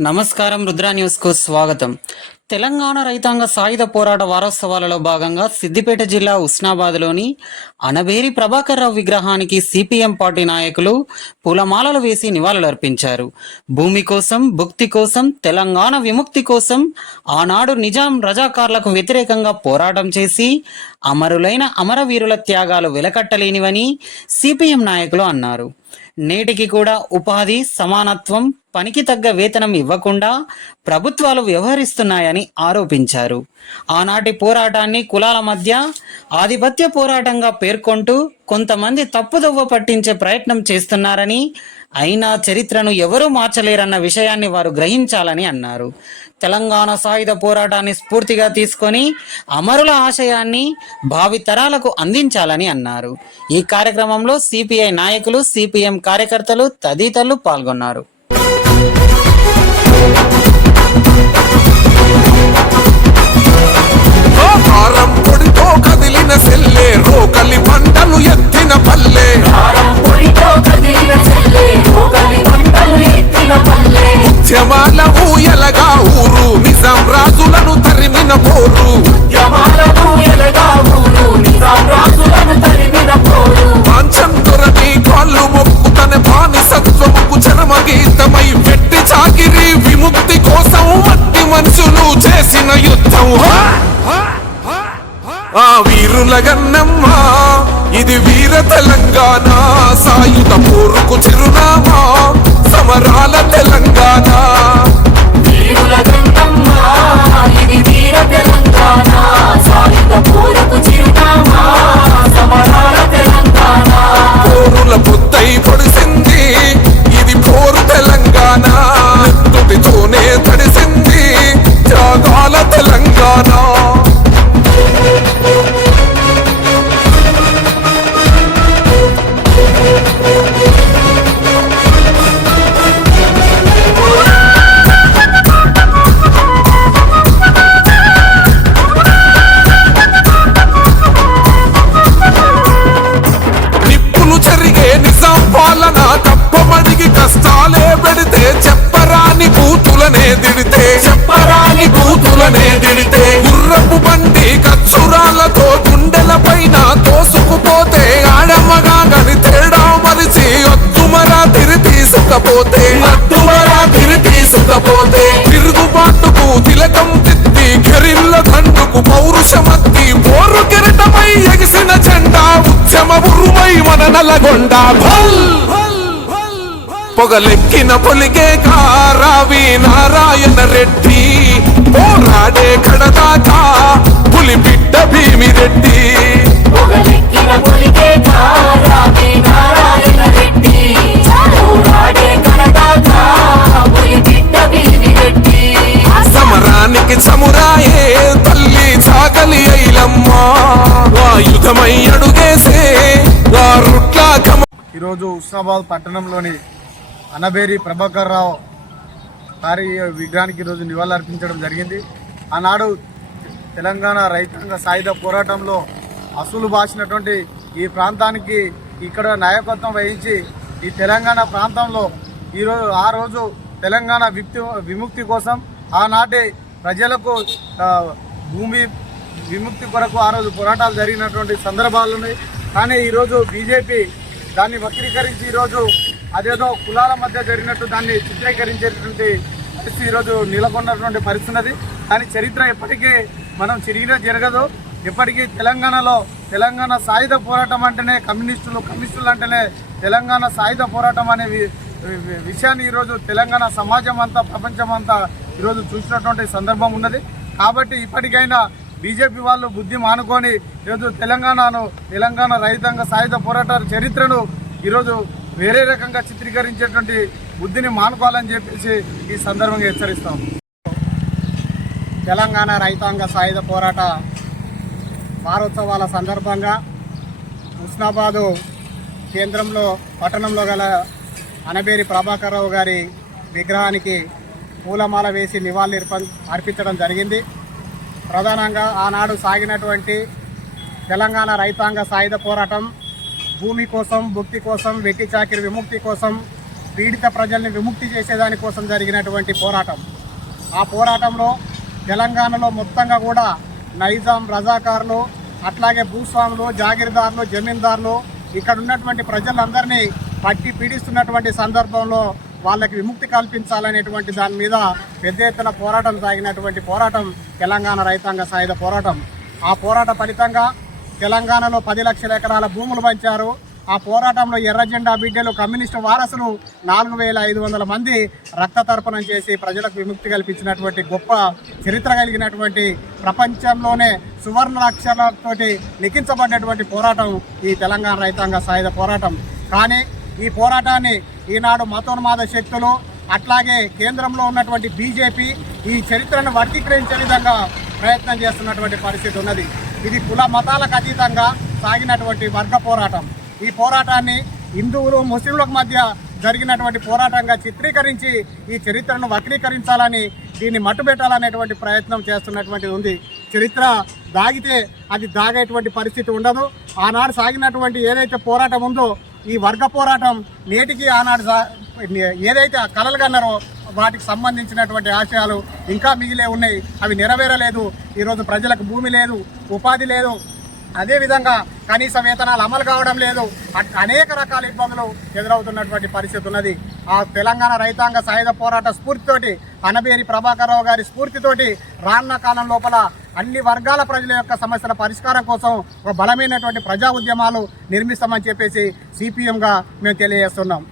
నమస్కారం రుద్రా న్యూస్కు స్వాగతం. తెలంగాణ రైతాంగ సాయుధ పోరాట వారోత్సవాలలో భాగంగా సిద్దిపేట జిల్లా ఉస్నాబాద్లోని అనబేరి ప్రభాకర్ రావు విగ్రహానికి సిపిఎం పార్టీ నాయకులు పూలమాలలు వేసి నివాళులర్పించారు. భూమి కోసం భుక్తి కోసం తెలంగాణ విముక్తి కోసం ఆనాడు నిజాం రజాకార్లకు వ్యతిరేకంగా పోరాటం చేసి అమరులైన అమరవీరుల త్యాగాలు వెలకట్టలేనివని సిపిఎం నాయకులు అన్నారు. నేటికి కూడా ఉపాధి సమానత్వం పనికి తగ్గ వేతనం ఇవ్వకుండా ప్రభుత్వాలు వ్యవహరిస్తున్నాయని ఆరోపించారు. ఆనాటి పోరాటాన్ని కులాల మధ్య ఆధిపత్య పోరాటంగా పేర్కొంటూ కొంతమంది తప్పుదొవ్వ పట్టించే ప్రయత్నం చేస్తున్నారని అయినా చరిత్రను ఎవరూ మార్చలేరన్న విషయాన్ని వారు గ్రహించాలని అన్నారు. తెలంగాణ సాయుధ పోరాటాన్ని స్ఫూర్తిగా తీసుకొని అమరుల ఆశయాన్ని భావితరాలకు అందించాలని అన్నారు. ఈ కార్యక్రమంలో సిపిఐ నాయకులు సిపిఎం కార్యకర్తలు తదితరులు పాల్గొన్నారు. చేసిన యుద్ధం. ఆ వీరుల గన్నమ్మ ఇది వీర తెలంగాణ. సాయుధ పోరుకు చిరునామా. సమరాల కూతులనే తిడితే గుర్రపు బండి కచ్చురాలతో గుండెల పైన తోసుకుపోతే ఆడమ్మగా గని తేడా మరిచి ఒత్తుమరా తిరి తీసుకపోతే ఒత్తుమరా తిరి తీసుకపోతే తిరుగుబాటుకు తిలకం తిత్తి కెరిల్ల దండుకు పౌరుషమత్తి పోరు కిరటమై ఎగిసిన జెండా ఉద్యమ ఉరుమై మన నలగొండ భల్! పొగలెక్కిన పొలిగే కారావి నారాయణ రెడ్డి. పోరాడే కడదాకా పులి బిడ్డ భీమిరెడ్డి సమరానికి చమురాయే తల్లి చాకలి ఐలమ్మ ఆయుధమై అడుగేసే ఈరోజు ఉస్నాబాద్ పట్టణంలోని అనబేరి ప్రభాకర్ రావు వారి విగ్రహానికి ఈరోజు నివాళులర్పించడం జరిగింది. ఆనాడు తెలంగాణ రైతాంగ సాయుధ పోరాటంలో అసలు బాసినటువంటి ఈ ప్రాంతానికి ఇక్కడ నాయకత్వం వహించి ఈ తెలంగాణ ప్రాంతంలో ఈరోజు ఆ రోజు తెలంగాణ విక్తి విముక్తి కోసం ఆనాటి ప్రజలకు భూమి విముక్తి కొరకు ఆ రోజు పోరాటాలు జరిగినటువంటి సందర్భాలు ఉన్నాయి. కానీ ఈరోజు బీజేపీ దాన్ని వక్రీకరించి ఈరోజు అదేదో కులాల మధ్య జరిగినట్టు దాన్ని చిత్రీకరించేటువంటి పరిస్థితి ఈరోజు నెలకొన్నటువంటి పరిస్థితి ఉన్నది కానీ చరిత్ర ఎప్పటికీ మనం చిరిగినా జరగదు. ఎప్పటికీ తెలంగాణలో తెలంగాణ సాయుధ పోరాటం అంటేనే కమ్యూనిస్టులు కమ్యూనిస్టులు అంటేనే తెలంగాణ సాయుధ పోరాటం అనే విషయాన్ని ఈరోజు తెలంగాణ సమాజం అంతా ప్రపంచం అంతా ఈరోజు చూసినటువంటి సందర్భం ఉన్నది. కాబట్టి ఇప్పటికైనా బీజేపీ వాళ్ళు బుద్ధి మానుకొని ఈరోజు తెలంగాణను తెలంగాణ రైతాంగ సాయుధ పోరాట చరిత్రను ఈరోజు వేరే రకంగా చిత్రీకరించేటువంటి బుద్ధిని మానుకోవాలని చెప్పేసి ఈ సందర్భంగా హెచ్చరిస్తాం తెలంగాణ రైతాంగ సాయుధ పోరాట వారోత్సవాల సందర్భంగా ఉస్నాబాదు కేంద్రంలో పట్టణంలో గల అనబేరి ప్రభాకర్ రావు గారి విగ్రహానికి పూలమాల వేసి నివాళులు అర్పించడం జరిగింది. ప్రధానంగా ఆనాడు సాగినటువంటి తెలంగాణ రైతాంగ సాయుధ పోరాటం భూమి కోసం భుక్తి కోసం వెట్టి చాకిరి విముక్తి కోసం పీడిత ప్రజల్ని విముక్తి చేసేదానికోసం జరిగినటువంటి పోరాటం. ఆ పోరాటంలో తెలంగాణలో మొత్తంగా కూడా నైజాం రజాకారులు అట్లాగే భూస్వాములు జాగీర్దారులు జమీందారులు ఇక్కడ ఉన్నటువంటి ప్రజలందరినీ పట్టి పీడిస్తున్నటువంటి సందర్భంలో వాళ్ళకి విముక్తి కల్పించాలనేటువంటి దాని మీద పెద్ద ఎత్తున పోరాటం సాగినటువంటి పోరాటం తెలంగాణ రైతాంగ సాయుధ పోరాటం. ఆ పోరాట ఫలితంగా తెలంగాణలో పది లక్షల ఎకరాల భూములు పంచారు. ఆ పోరాటంలో ఎర్ర జెండా బిడ్డలు కమ్యూనిస్టు వారసులు నాలుగు వేల ఐదు వందల మంది రక్త తర్పణం చేసి ప్రజలకు విముక్తి కల్పించినటువంటి గొప్ప చరిత్ర కలిగినటువంటి ప్రపంచంలోనే సువర్ణ అక్షరాలతోటి లిఖించబడినటువంటి పోరాటం ఈ తెలంగాణ రైతాంగ సాయుధ పోరాటం. కానీ ఈ పోరాటాన్ని ఈనాడు మతోన్మాద శక్తులు అట్లాగే కేంద్రంలో ఉన్నటువంటి బీజేపీ ఈ చరిత్రను వర్గీకరించే విధంగా ప్రయత్నం చేస్తున్నటువంటి పరిస్థితి ఉన్నది. ఇది కుల మతాలకు అతీతంగా సాగినటువంటి వర్గ పోరాటం. ఈ పోరాటాన్ని హిందువులు ముస్లింలకు మధ్య జరిగినటువంటి పోరాటంగా చిత్రీకరించి ఈ చరిత్రను వక్రీకరించాలని దీన్ని మట్టుబెట్టాలనేటువంటి ప్రయత్నం చేస్తున్నటువంటిది ఉంది. చరిత్ర దాగితే అది దాగేటువంటి పరిస్థితి ఉండదు. ఆనాడు సాగినటువంటి ఏదైతే పోరాటం ఉందో ఈ వర్గ పోరాటం నేటికి ఆనాడు సా- ఏదైతే కలలు కన్నారో వాటికి సంబంధించినటువంటి ఆశయాలు ఇంకా మిగిలే ఉన్నాయి. అవి నెరవేరలేదు. ఈరోజు ప్రజలకు భూమి లేదు ఉపాధి లేదు. అదేవిధంగా కనీస వేతనాలు అమలు కావడం లేదు. అట్- అనేక రకాల ఇబ్బందులు ఎదురవుతున్నటువంటి పరిస్థితి ఉన్నది. ఆ తెలంగాణ రైతాంగ సాయుధ పోరాట స్ఫూర్తితోటి అనబేరి ప్రభాకరరావు గారి స్ఫూర్తితోటి రానున్న కాలం లోపల అన్ని వర్గాల ప్రజల యొక్క సమస్యల పరిష్కారం కోసం ఒక బలమైనటువంటి ప్రజా ఉద్యమాలు నిర్మిస్తామని చెప్పేసి సిపిఎంగా మేము తెలియజేస్తున్నాం.